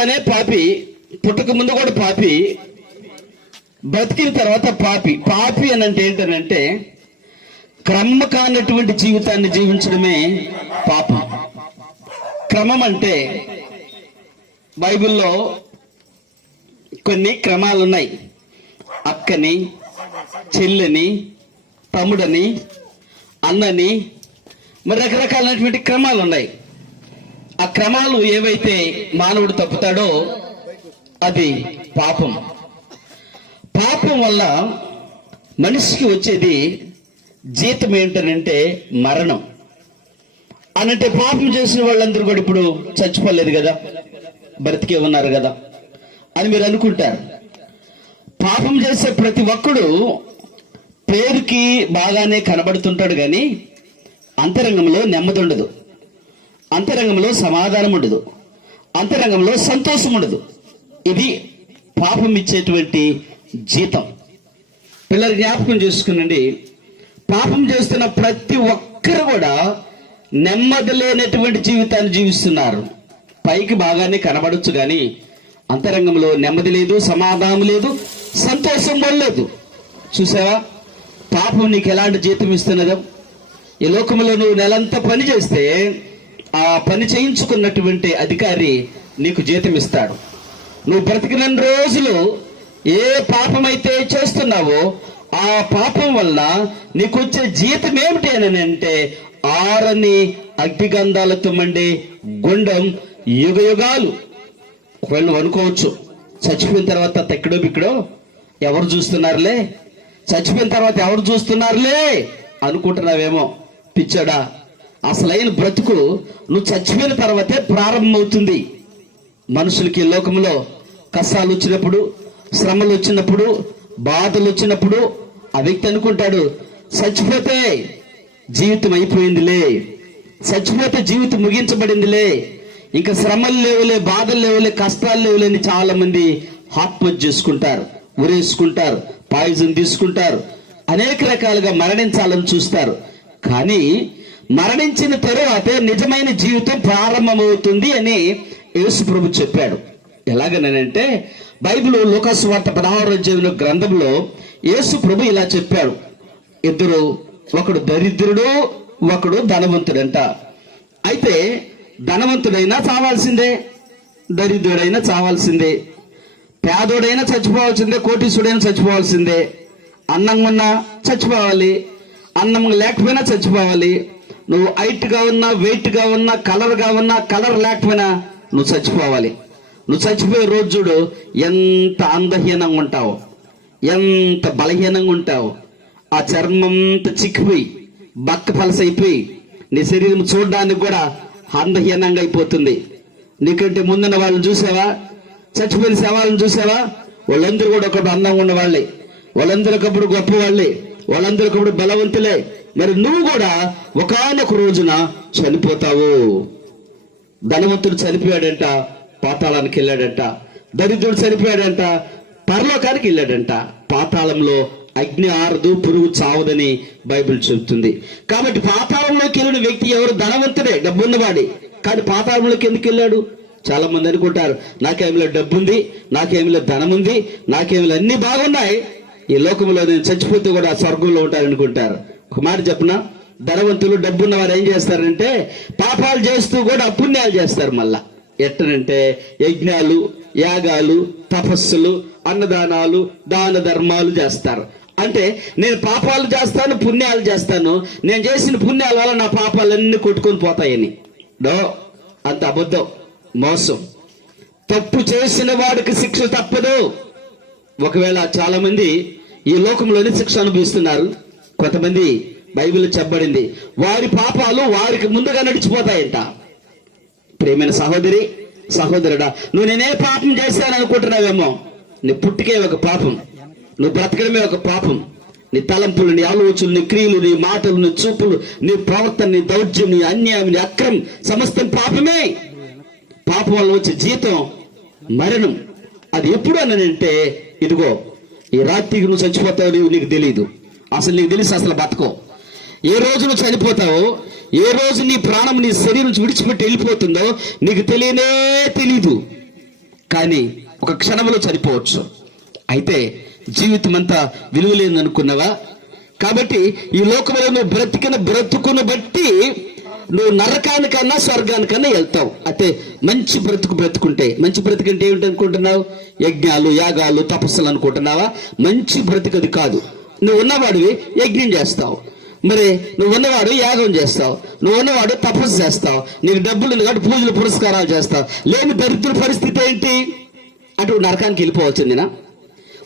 పుట్టగానే పాపి, పుట్టక ముందు కూడా పాపి, బతికిన తర్వాత పాపి. పాపి అని అంటే ఏంటనంటే క్రమ కానటువంటి జీవితాన్ని జీవించడమే పాపం. క్రమం అంటే బైబిల్లో కొన్ని క్రమాలు ఉన్నాయి. అక్కని, చెల్లిని, తమ్ముడని, అన్నని, మరి రకరకాలైనటువంటి క్రమాలు ఉన్నాయి. ఆ క్రమాలు ఏవైతే మానవుడు తప్పుతాడో అది పాపం. పాపం వల్ల మనిషికి వచ్చేది జీతం ఏంటనంటే మరణం. అనంటే పాపం చేసిన వాళ్ళందరూ కూడా ఇప్పుడు చచ్చిపోలేదు కదా, బ్రతికే ఉన్నారు కదా అని మీరు అనుకుంటారు. పాపం చేసే ప్రతి ఒక్కడు పేరుకి బాగానే కనబడుతుంటాడు కానీ అంతరంగంలో నెమ్మది ఉండదు, అంతరంగంలో సమాధానం ఉండదు, అంతరంగంలో సంతోషం ఉండదు. ఇది పాపం ఇచ్చేటువంటి జీతం. పిల్లలు జ్ఞాపకం చేసుకునండి, పాపం చేస్తున్న ప్రతి ఒక్కరు కూడా నెమ్మది లేనటువంటి జీవితాన్ని జీవిస్తున్నారు. పైకి బాగానే కనబడచ్చు కానీ అంతరంగంలో నెమ్మది లేదు, సమాధానం లేదు, సంతోషం లేదు. చూసావా పాపం నీకు ఎలాంటి జీతం ఇస్తున్నదో? ఈ లోకంలో నువ్వు నెలంతా పని చేస్తే ఆ పని చేయించుకున్నటువంటి అధికారి నీకు జీతం ఇస్తాడు. నువ్వు బ్రతికిన రోజులు ఏ పాపమైతే చేస్తున్నావో ఆ పాపం వల్ల నీకు వచ్చే జీతం ఏమిటి అని అంటే ఆరని అగ్నిగంధాలతో మండే గుండం యుగ యుగాలు. ఒకవేళ నువ్వు అనుకోవచ్చు చచ్చిపోయిన తర్వాత ఎక్కడో బిక్కడో ఎవరు చూస్తున్నారులే, చచ్చిపోయిన తర్వాత ఎవరు చూస్తున్నారులే అనుకుంటున్నావేమో. పిచ్చడా, అసలైన బ్రతుకు నువ్వు చచ్చిపోయిన తర్వాతే ప్రారంభమవుతుంది. మనుషులకి లోకంలో కష్టాలు వచ్చినప్పుడు, శ్రమలు వచ్చినప్పుడు, బాధలు వచ్చినప్పుడు ఆ వ్యక్తి అనుకుంటాడు చచ్చిపోతే జీవితం అయిపోయిందిలే, చచ్చిపోతే జీవితం ముగించబడిందిలే, ఇంకా శ్రమలు లేవులే, బాధలు లేవులే, కష్టాలు లేవులే అని చాలా మంది ఆత్మహత్య చేసుకుంటారు, ఉరేసుకుంటారు, పాయిజన్ తీసుకుంటారు, అనేక రకాలుగా మరణించాలని చూస్తారు. కానీ మరణించిన తరువాతే నిజమైన జీవితం ప్రారంభమవుతుంది అని యేసు ప్రభు చెప్పాడు. ఎలాగనంటే బైబిల్ లూకాసు వార్త 16వ అధ్యాయం గ్రంథంలో యేసు ప్రభు ఇలా చెప్పాడు. ఇద్దరు, ఒకడు దరిద్రుడు, ఒకడు ధనవంతుడంట. అయితే ధనవంతుడైనా చావాల్సిందే, దరిద్రుడైనా చావాల్సిందే, పేదోడైనా చచ్చిపోవాల్సిందే, కోటీశ్వరుడైనా చచ్చిపోవాల్సిందే. అన్నంగా ఉన్నా చచ్చిపోవాలి, అన్నం లేకపోయినా చచ్చిపోవాలి. నువ్వు హైట్గా ఉన్నా, వెయిట్గా ఉన్నా, కలర్గా ఉన్నా, కలర్ లేకపోయినా నువ్వు చచ్చిపోవాలి. నువ్వు చచ్చిపోయే రోజు చూడు ఎంత అందహీనంగా ఉంటావు, ఎంత బలహీనంగా ఉంటావు. ఆ చర్మంతా చిక్కిపోయి బక్క పలసైపోయి నీ శరీరం చూడడానికి కూడా అందహీనంగా అయిపోతుంది. నీకంటే ముందున్న వాళ్ళని చూసావా, చచ్చిపోయిన శవాలను చూసావా? వాళ్ళందరూ కూడా ఒకప్పుడు అందంగా ఉన్న వాళ్ళే, వాళ్ళందరూ ఒకప్పుడు గొప్ప వాళ్ళే, వాళ్ళందరూ ఒకప్పుడు బలవంతులే. మరి నువ్వు కూడా ఒకానొక రోజున చనిపోతావు. ధనవంతుడు చనిపోయాడంట, పాతాళానికి వెళ్ళాడంట. దరిద్రుడు చనిపోయాడంట, పరలోకానికి వెళ్ళాడంట. పాతాళంలో అగ్ని ఆరదు, పురుగు చావదని బైబిల్ చెబుతుంది. కాబట్టి పాతాళంలోకి వెళ్ళిన వ్యక్తి ఎవరు? ధనవంతుడే, డబ్బున్నవాడి. కానీ పాతాళంలోకి ఎందుకు వెళ్ళాడు? చాలా మంది అనుకుంటారు నాకేమిలో డబ్బు ఉంది, నాకేమిలో ధనం ఉంది, నాకేమిలో అన్ని బాగున్నాయి, ఈ లోకంలో నేను చచ్చిపోతే కూడా స్వర్గంలో ఉంటారనుకుంటారు. ఒక మాట చెప్పనా, ధనవంతులు డబ్బున్న వారు ఏం చేస్తారంటే పాపాలు చేస్తూ కూడా పుణ్యాలు చేస్తారు. మళ్ళా ఎట్టనంటే యజ్ఞాలు, యాగాలు, తపస్సులు, అన్నదానాలు, దాన ధర్మాలు చేస్తారు. అంటే నేను పాపాలు చేస్తాను, పుణ్యాలు చేస్తాను, నేను చేసిన పుణ్యాల వల్ల నా పాపాలన్నీ కొట్టుకొని పోతాయని. అంత అబద్ధం, మోసం. తప్పు చేసిన వాడికి శిక్ష తప్పదు. ఒకవేళ చాలా మంది ఈ లోకంలోనే శిక్ష అనుభవిస్తున్నారు. కొంతమంది బైబిల్ చెప్పబడింది వారి పాపాలు వారికి ముందుగా నడిచిపోతాయంట. ప్రియమైన సహోదరి, సహోదరుడా, నువ్వు నేనే పాపం చేశాను అనుకుంటున్నావేమో. నీ పుట్టుకే ఒక పాపం, నువ్వు బ్రతకడమే ఒక పాపం. నీ తలంపులు, నీ ఆలోచనలు, నీ క్రియలు, నీ మాటలు, నీ చూపులు, నీ ప్రవర్తన, నీ దౌర్జన్యం, నీ అన్యాయం, నీ అక్రమం సమస్తం పాపమే. పాపం వల్ల వచ్చే జీతం మరణం. అది ఎప్పుడు అనంటే ఇదిగో ఈ రాత్రికి నువ్వు చచ్చిపోతావు, నీకు తెలియదు. అసలు నీకు తెలిసి అసలు బతకో. ఏ రోజు నువ్వు చనిపోతావో, ఏ రోజు నీ ప్రాణం నీ శరీరం నుంచి విడిచిపెట్టి వెళ్ళిపోతుందో నీకు తెలియనే తెలీదు. కానీ ఒక క్షణంలో చనిపోవచ్చు. అయితే జీవితం అంతా విలువ లేదనుకున్నావా? కాబట్టి ఈ లోకంలో నువ్వు బ్రతికిన బ్రతుకును బట్టి నువ్వు నరకానికన్నా స్వర్గానికన్నా వెళ్తావు. అయితే మంచి బ్రతుకుంటే, మంచి బ్రతుకంటే ఏమిటి అనుకుంటున్నావు? యజ్ఞాలు, యాగాలు, తపస్సులు అనుకుంటున్నావా? మంచి బ్రతుకది కాదు. నువ్వు ఉన్నవాడివి యజ్ఞం చేస్తావు, మరి నువ్వు ఉన్నవాడు యాగం చేస్తావు, నువ్వు ఉన్నవాడు తపస్సు చేస్తావు, నీకు డబ్బులు ఉంది కాబట్టి పూజలు పురస్కారాలు చేస్తావు. లేని దరిద్ర పరిస్థితి ఏంటి? అటు నరకానికి వెళ్ళిపోవచ్చుందినా?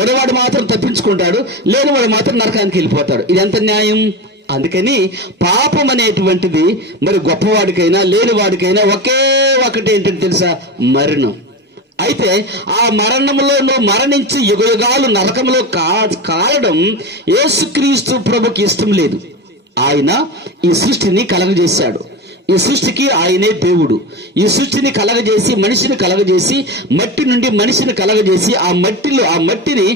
ఉన్నవాడు మాత్రం తప్పించుకుంటాడు, లేనివాడు మాత్రం నరకానికి వెళ్ళిపోతాడు. ఇది ఎంత న్యాయం? అందుకని పాపం అనేటువంటిది మరి గొప్పవాడికైనా లేనివాడికైనా ఒకే ఒకటి ఏంటంటే తెలుసా? మరణం. అయితే ఆ మరణంలో నువ్వు మరణించి యుగయుగాలు నరకంలో కాలడం యేసుక్రీస్తు ప్రభుకి ఇష్టం లేదు. ఆయన ఈ సృష్టిని కలగజేశాడు. ఈ సృష్టికి ఆయనే దేవుడు. ఈ సృష్టిని కలగజేసి, మనిషిని కలగజేసి, మట్టి నుండి మనిషిని కలగజేసి, ఆ మట్టిని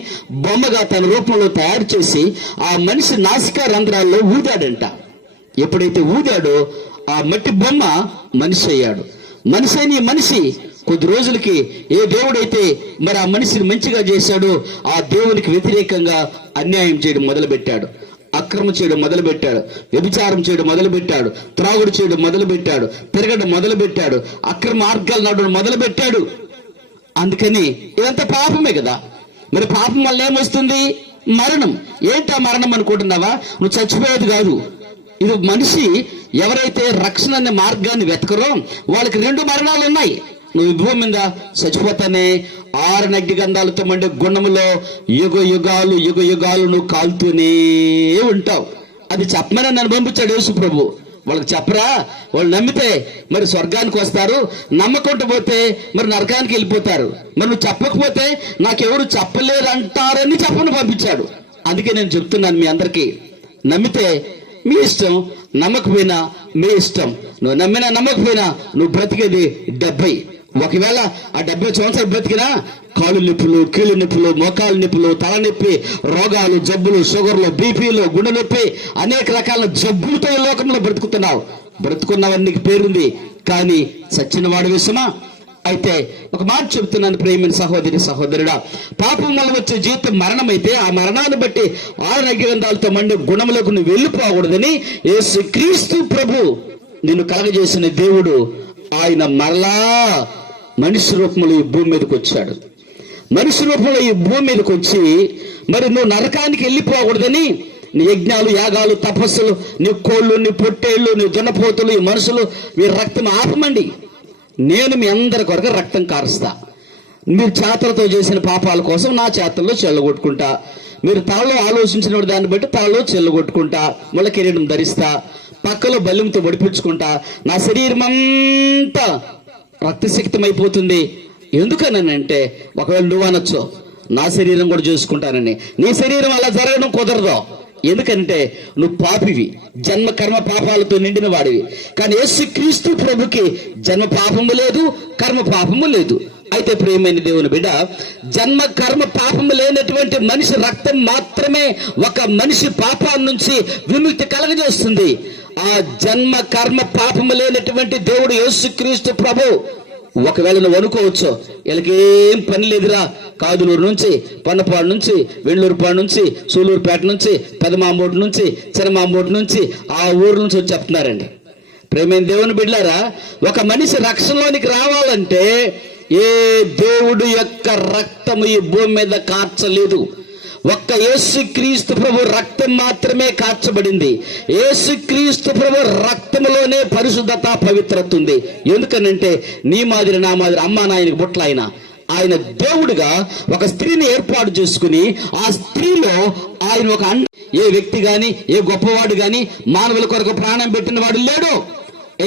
బొమ్మగా తన రూపంలో తయారు చేసి ఆ మనిషి నాసికా రంధ్రాల్లో ఊదాడంట. ఎప్పుడైతే ఊదాడో ఆ మట్టి బొమ్మ మనిషి అయ్యాడు. మనిషి కొద్ది రోజులకి ఏ దేవుడైతే మరి ఆ మనిషిని మంచిగా చేశాడో ఆ దేవునికి వ్యతిరేకంగా అన్యాయం చేయడం మొదలుపెట్టాడు, అక్రమం చేయడం మొదలుపెట్టాడు, వ్యభిచారం చేయడం మొదలుపెట్టాడు, త్రాగుడు చేయడం మొదలుపెట్టాడు, తిరగడం మొదలుపెట్టాడు, అక్రమ మార్గాలు నడవడం మొదలుపెట్టాడు. అందుకని ఇదంతా పాపమే కదా. మరి పాపం వల్ల ఏమొస్తుంది? మరణం. ఏంటా మరణం అనుకుంటున్నావా? నువ్వు చచ్చిపోయేది కాదు. ఇది మనిషి ఎవరైతే రక్షణ అనే మార్గాన్ని వెతకరో వాళ్ళకి 2 మరణాలు ఉన్నాయి. నువ్వు భూమి మీద చచ్చిపోతానే 6 అగ్ని గంధాలతో మండే గుణములో యుగాలు నువ్వు కాలుతూనే ఉంటావు. అది చెప్పమని నన్ను పంపించాడు యేసు ప్రభు. వాళ్ళకి చెప్పరా? వాళ్ళు నమ్మితే మరి స్వర్గానికి వస్తారు, నమ్మకుండా పోతే మరి నరకానికి వెళ్ళిపోతారు. మరి నువ్వు చెప్పకపోతే నాకెవరు చెప్పలేరంటారని చెప్పని పంపించాడు. అందుకే నేను చెప్తున్నాను మీ అందరికీ, నమ్మితే మీ ఇష్టం, నమ్మకపోయినా మీ ఇష్టం. నువ్వు నమ్మినా నమ్మకపోయినా నువ్వు బ్రతికేది 70. ఒకవేళ ఆ 70 సంవత్సరాలు బ్రతికినా కాళ్ళు నొప్పులు, కీళ్ళు నొప్పులు, మోకాలు నొప్పులు, తలనొప్పి, రోగాలు, జబ్బులు, షుగర్లు, బీపీలు, గుండె నొప్పి, అనేక రకాల జబ్బులతో ఈ లోకంలో బ్రతుకుతున్నావు. బ్రతుకున్నావని నీకు పేరుంది, కానీ సచ్చిన వాడి విషయమా? అయితే ఒక మాట చెప్తున్నాను ప్రేమైన సహోదరుడా, పాపం వల్ల వచ్చే జీవితం మరణమైతే ఆ మరణాన్ని బట్టి 6 అగ్ని గంధాలతో మండే గుణములకు నువ్వు వెళ్ళిపోకూడదని యేసుక్రీస్తు ప్రభు నిన్ను కలగజేసిన దేవుడు ఆయన మరలా మనిషి రూపంలో ఈ భూమి మీదకి వచ్చాడు. మనిషి రూపంలో ఈ భూమి మీదకి వచ్చి మరి నువ్వు నరకానికి వెళ్ళిపోకూడదని నీ యజ్ఞాలు, యాగాలు, తపస్సులు, నీ కోళ్ళు, నీ పొట్టేళ్ళు, నీ దున్నపోతులు, ఈ మనుషులు వీరి రక్తం ఆపమండి. నేను మీ అందరి కొరకు రక్తం కారుస్తా. మీరు చేతలతో చేసిన పాపాల కోసం నా చేతల్లో చెల్లగొట్టుకుంటా. మీరు తలలో ఆలోచించిన దాన్ని బట్టి తలలో చెల్లగొట్టుకుంటా. ముళ్ళ కిరీటం ధరిస్తా. పక్కలో బల్యంతో ఒడిపించుకుంటా. నా శరీరం అంతా రక్తశక్తం అయిపోతుంది. ఎందుకనంటే ఒకవేళ నువ్వు అనొచ్చు నా శరీరం కూడా చూసుకుంటానని. నీ శరీరం అలా జరగడం కుదరదు. ఎందుకంటే నువ్వు పాపివి, జన్మ కర్మ పాపాలతో నిండిన వాడివి. కానీ యేసుక్రీస్తు ప్రభుకి జన్మ పాపము లేదు, కర్మ పాపము లేదు. అయితే ప్రియమైన దేవుని బిడ్డ, జన్మ కర్మ పాపము లేనటువంటి మనిషి రక్తం మాత్రమే ఒక మనిషి పాపాల నుంచి విముక్తి కలగజేస్తుంది. ఆ జన్మ కర్మ పాపము లేనటువంటి దేవుడు యేసుక్రీస్తు ప్రభు. ఒకవేళ నువ్వు అనుకోవచ్చు వీళ్ళకేం పని లేదురా, కాదులూరు నుంచి, పన్నపాడు నుంచి, వెళ్ళూరుపాడు నుంచి, సూలూరుపేట నుంచి, పెదమాంబోటి నుంచి, చిన్నమాంబోటి నుంచి, ఆ ఊరు నుంచి వచ్చి చెప్తున్నారండి. ప్రేమైన దేవుని బిడ్డలారా, ఒక మనిషి రక్షణలోనికి రావాలంటే ఏ దేవుడు యొక్క రక్తము ఈ భూమి మీద కార్చలేదు. ఒక్క యేసుక్రీస్తు ప్రభు రక్తం మాత్రమే కార్చబడింది. యేసుక్రీస్తు ప్రభు రక్తములోనే పరిశుద్ధత, పవిత్రత ఉంది. ఎందుకనంటే నీ మాదిరి నా మాదిరి అమ్మా నాయనకి బుట్ల ఆయన దేవుడుగా ఒక స్త్రీని ఏర్పాటు చేసుకుని ఆ స్త్రీలో ఆయన ఒక ఏ వ్యక్తి గాని, ఏ గొప్పవాడు గాని మానవుల కొరకు ప్రాణం పెట్టిన వాడు లేడు.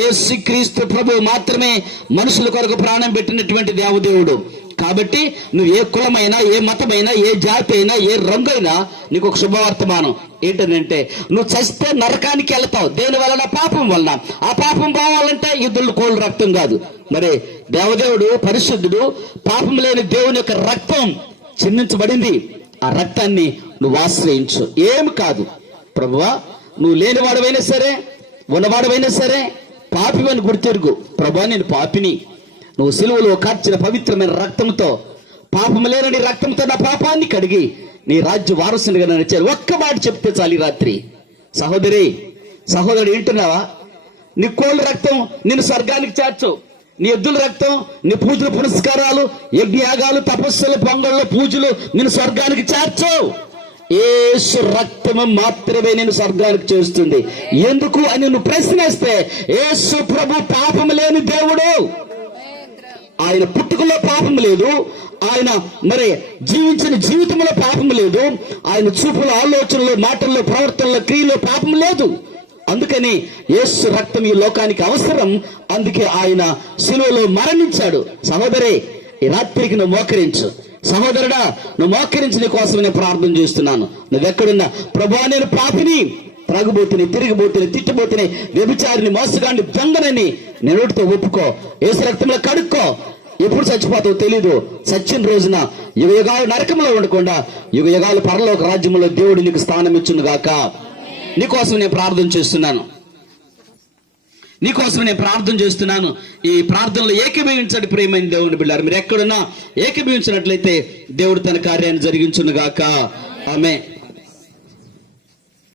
యేసుక్రీస్తు ప్రభు మాత్రమే మనుషుల కొరకు ప్రాణం పెట్టినటువంటి దేవదేవుడు. కాబట్టి నువ్వు ఏ కులమైనా, ఏ మతమైనా, ఏ జాతి అయినా, ఏ రంగు అయినా నీకు ఒక శుభవర్తమానం ఏంటంటే నువ్వు చస్తే నరకానికి వెళ్తావు. దేని వలన? పాపం వలన. ఆ పాపం పోవాలంటే ఇద్దరు కోళ్ళు రక్తం కాదు. మరి దేవదేవుడు పరిశుద్ధుడు, పాపం లేని దేవుని యొక్క రక్తం చిందించబడింది. ఆ రక్తాన్ని నువ్వు ఆశ్రయించు. ఏమి కాదు, ప్రభువా నువ్వు లేనివాడవైనా సరే, ఉన్నవాడవైనా సరే, పాపివని గుర్తెరుగు. ప్రభువా నేను పాపిని, నువ్వు సిలువలో కార్చిన పవిత్రమైన రక్తంతో, పాపం లేనని రక్తంతో నా పాపాన్ని కడిగి నీ రాజ్య వారసునిగా నడిచారు. ఒక్క మాట చెప్తే చాలు ఈ రాత్రి. సహోదరి, సహోదరుడు వింటున్నావా? నీ కోళ్ళ రక్తం నిన్ను స్వర్గానికి చేర్చు. నీ ఎద్దుల రక్తం, నీ పూజలు పునస్కారాలు, యజ్ఞయాగాలు, తపస్సులు, పొంగళ్ళు, పూజలు నిన్ను స్వర్గానికి చేర్చు. యేసు రక్తము మాత్రమే నేను స్వర్గానికి చేస్తుంది. ఎందుకు అని నువ్వు ప్రశ్నిస్తే, యేసు ప్రభు పాపం లేని దేవుడు. ఆయన పుట్టుకలో పాపం లేదు, ఆయన మరి జీవించిన జీవితంలో పాపం లేదు, ఆయన చూపులో, ఆలోచనలో, మాటల్లో, ప్రవర్తనలో, క్రియలో పాపం లేదు. అందుకని యేసు రక్తం ఈ లోకానికి అవసరం. అందుకే ఆయన శిలువలో మరణించాడు. సహోదరి, ఈ రాత్రికి నువ్వు మోకరించు. సహోదరుడా, నువ్వు మోకరించి నీ కోసం నేను ప్రార్థన చేస్తున్నాను. నువ్వెక్కడున్నా, ప్రభువా నేను పాపిని, త్రాగుబోతుని, తిరిగిబోతుని, తిట్టుబోతుని, వ్యభిచారిని, మోసగాన్ని, దొంగనని నేను నోటితో ఒప్పుకో. యేసు రక్తంలో కడుక్కో. ఎప్పుడు చచ్చిపోతావు తెలీదు. చచ్చిన రోజున యుగ యుగాలు నరకంలో ఉండకుండా యుగ యుగాలు పరలోక రాజ్యంలో దేవుడు నీకు స్థానం ఇచ్చును గాక. నీకోసం నేను ప్రార్థన చేస్తున్నాను. నీకోసం నేను ప్రార్థన చేస్తున్నాను. ఈ ప్రార్థనలో ఏకీభవించండి ప్రియమైన దేవుని బిడ్డలారా. మీరు ఎక్కడున్నా ఏకీభవించినట్లయితే దేవుడు తన కార్యాన్ని జరిగించును గాక. ఆమేన్.